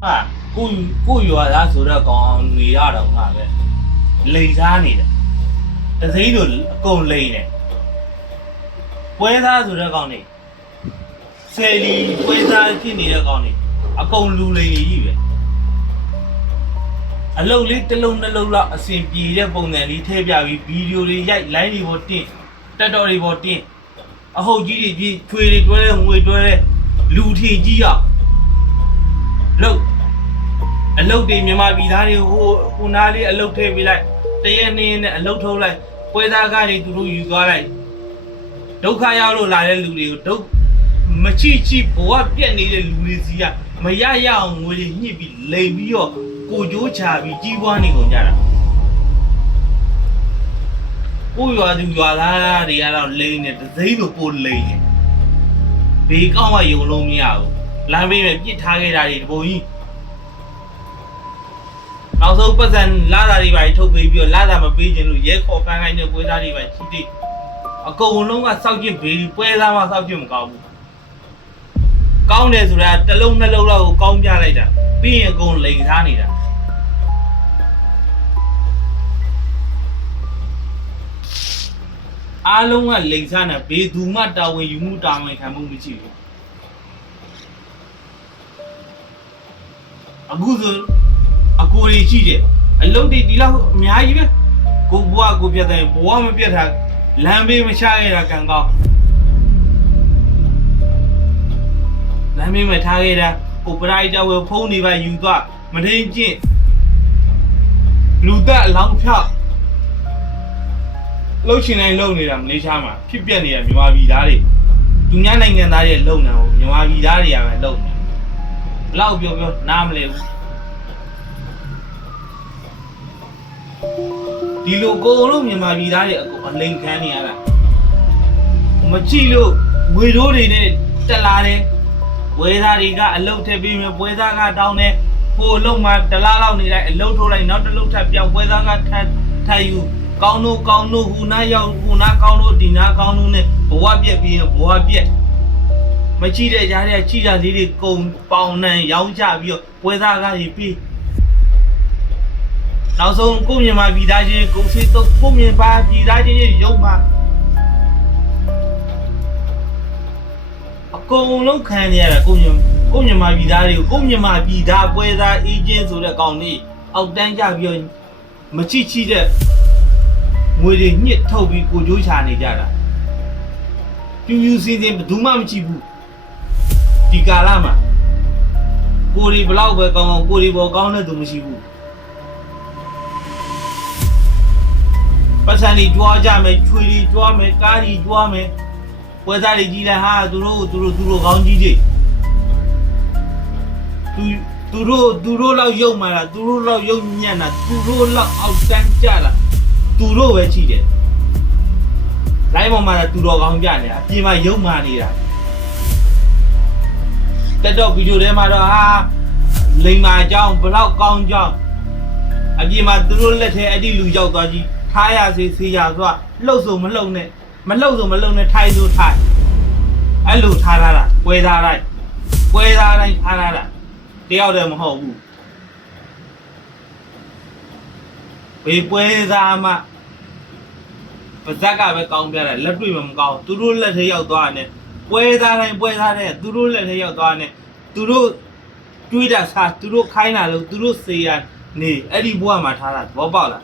啊，古月他说的讲你丫头嘛呗，累啥你的，这谁都够累的。为啥说的讲你？谁里为啥听你的讲你？啊，够努力的一呗。啊，努力的努了，先毕业ပုံစံလေးထည့်ပြပြီးဗီဒီယိုတွေရိုက် line တွေပေါ်တင်တက်တော်တွေပေါ်တင်အဟုတ်ကြီးတွေကြီးချွေတွေတွဲတဲ့ငွေတွဲတဲ့လူထင်ကြီးရလောက်အလုတ်တွေမြန်မာပြည်သားတွေဟိုနားလေးအလုတ်ထည့်ပေးလိုက်တရက်နေ့နဲ့အလုတ်ထုတ်လိုက်ပွဲသားကားတွေသူတို့ယူသွားလိုက်ဒုက္ခရောက်လို့လာတဲ့လူတွေကိုဒုက္ခမချိဘဝပြက်နေတဲ့လူတွေစီကမရအောင်ငွေတွေညှစ်ပြီးလိမ်ပြီးတော့ကိုကြိုးချပြီးကြီးပွားနေကုန်ကြတာကိုရွာသူရွာသားတွေကတော့လိန်နေတစိမ့်လိုပိုလိန်နေဘေးကောင်းမှယုံလုံးမရဘူးလမ်းဘေးမှာပြစ်ထားခဲ့တာတွေတပုံကြီးနောက်ဆုံးပတ်စံလာတာတွေပါထုတ်ပေးပြီးတော့လာတာမပေးခြင်းလို့ရဲခေါ်ဖမ်းခိုင်းတဲ့ပွဲသားတွေပါရှိသေးအကုန်လုံးကစောက်ကျင်ဘေးပွဲသားမှစောက်ကျင်မကောင်းဘူးကောင်းတယ်ဆိုတာတစ်လုံးနှလုံးလောက်ကိုကောင်းပြလိုက်တာပြီးရင်အကုန်လိန်စားနေတာအားလုံးကလိန်စားနေဘေးသူမှတာဝန်ယူမှုတာဝန်ခံမှုမရှိဘူးအခုဆိုအကိုတွေရှိတယ်အလုပ်တွေဒီလောက်အများကြီးပဲကိုဘွားကိုပြတ်တယ်ဘွားမပြတ်တာလမ်းဘေးမချရတာကံကောင်းလမ်းဘေးမှာထားခဲ့တာကိုပရိုက်တာဝယ်ဖုန်းတွေပါယူသွားမထိန်ကျင့်လူသက်အလောင်းဖြောက်လှုပ်ရှင်တိုင်းလှုပ်နေတာမလေးရှားမှာဖြစ်ပြနေတာမြန်မာပြည်သားတွေသူများနိုင်ငံသားတွေလှုပ်နေအောင်မြန်မာပြည်သားတွေကပဲလှုပ်နေဘလောက်ပြောနားမလဲဘူးဒီလိုကိုလုံးမြန်မာပြည်သားတွေအလိန်ခံနေရတာမကြည့်လို့ငွေတိုးတွေနဲ့တက်လာတယ်ဝေသားတွေကအလုတ်ထည့်ပြီးမြပွဲသားကတောင်းတယ်ဟိုအလုတ်မှာတလားလောက်နေလိုက်အလုတ်ထိုးလိုက်နောက်တစ်လုတ်ထပ်ပြောင်းပွဲသားကထပ်ယူကောင်းတို့ဟူနာရောက်ဟူနာကောင်းတို့ဒီနာကောင်းတို့နဲ့ဘဝပြက်ပြီးဘဝပြက်မကြည့်တဲ့ကြားတဲ့ချိတာလေးတွေကုံပေါင်နှံရောင်းချပြီးတော့ပွဲသားကကြီးပြီးနောက်ဆုံးကိုမြန်မာပြည်သားချင်းကိုစိတ်တော့ကိုမြန်မာပြည်သားချင်းရဲ့ရုံမှာအကုန်လုံးခံရတာကိုမြန်မာပြည်သားတွေကိုမြန်မာပြည်သားပွဲသားအေးချင်းဆိုတဲ့ကောင်လေးအောက်တန်းကြပြီးတော့မချိတဲ့ငွေတွေညှစ်ထုတ်ပြီးကိုကြိုးချနေကြတာပြူစင်းဘယ်သူမှမချိဘူးဒီကာလမှာကိုရီဘလောက်ပဲကောင်းကိုရီဘောကောင်းတဲ့သူမရှိဘူးပတ်စံတွေကြွားကြမယ်ချွေတွေကြွားမယ်ကားတွေကြွားမယ်ပွဲသားတွေကြီးလဲဟာသူတို့ကောင်းကြီးတွေသူတို့လောက်ရုပ်မာတာသူတို့လောက်ရုပ်ညံ့တာသူတို့လောက်အောက်တန်းကြတာသူတို့ပဲကြည့်တယ်လိုင်းပေါ်မှာသူတော်ကောင်းပြနေတာအပြင်မှာရုပ်မာနေတာတက်တော့ဗီဒီယိုထဲမှာတော့ဟာလိန်မာအကြောင်းဘလောက်ကောင်းကြောင်းအပြင်မှာသူတို့လက်ထဲအဲ့ဒီလူရောက်သွားကြီးထားရစေဆေးရသွားလှုပ်ဆိုမလှုပ်နဲ့ထိုင်ဆိုထိုင်အဲ့လိုထားလာတာပွဲသားတိုင်းထားလာတာတယောက်တည်းမဟုတ်ဘူးဘေးပွဲသားမှပါဇက်ကပဲကောင်းပြတယ်လက်တွေ့မကောင်းသူတို့လက်ထဲရောက်သွားတယ်ပွဲသားတိုင်းတဲ့သူတို့လက်ထဲရောက်သွားတယ်သူတို့တွေးတာစားသူတို့ခိုင်းတာလို့သူတို့စေရနေအဲ့ဒီဘဝမှာထားတာသဘောပေါက်လား